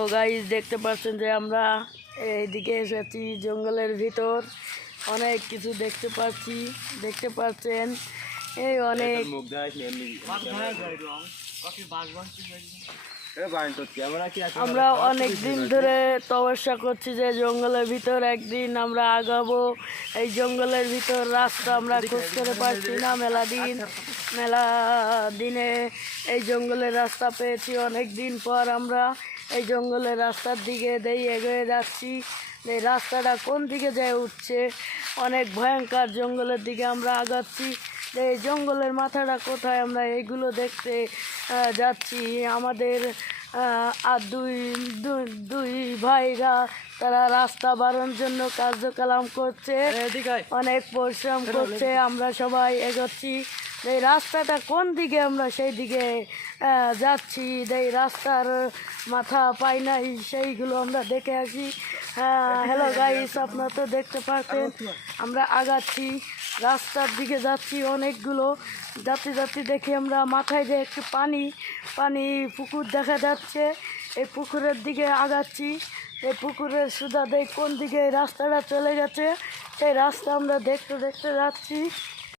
তো গাইস দেখতে পাচ্ছেন যে আমরা এইদিকে এসেছি জঙ্গলের ভিতর, অনেক কিছু দেখতে পাচ্ছেন এই অনেক আমরা অনেক দিন ধরে তপস্যা করছি যে জঙ্গলের ভিতর একদিন আমরা আগাবো। এই জঙ্গলের ভিতর রাস্তা আমরা খোঁজ করে পাচ্ছি না, মেলা দিনে এই জঙ্গলের রাস্তা পেয়েছি। অনেক দিন পর আমরা এই জঙ্গলের রাস্তার দিকে এগিয়ে যাচ্ছি। এই রাস্তাটা কোন দিকে যায় উঠছে, অনেক ভয়ঙ্কর জঙ্গলের দিকে আমরা আগাচ্ছি। এই জঙ্গলের মাথাটা কোথায়, আমরা এইগুলো দেখতে যাচ্ছি। আমাদের আর দুই ভাইরা তারা রাস্তা বাড়ানোর জন্য কার্যকলাপ করছে, অনেক পরিশ্রম করছে। আমরা সবাই এগোচ্ছি। এই রাস্তাটা কোন দিকে আমরা সেই দিকে যাচ্ছি। এই রাস্তার মাথা পাই নাই, সেইগুলো আমরা দেখে আসি। হ্যালো গাইস, আপনারা তো দেখতে পাচ্ছেন আমরা আগাচ্ছি, রাস্তার দিকে যাচ্ছি। অনেকগুলো যাত্রী দেখে আমরা মাথায় দিয়ে একটু পানি পুকুর দেখা যাচ্ছে। এই পুকুরের দিকে আগাচ্ছি। এই পুকুরের সুদা কোন দিকে এই রাস্তাটা চলে গেছে, সেই রাস্তা আমরা দেখতে যাচ্ছি।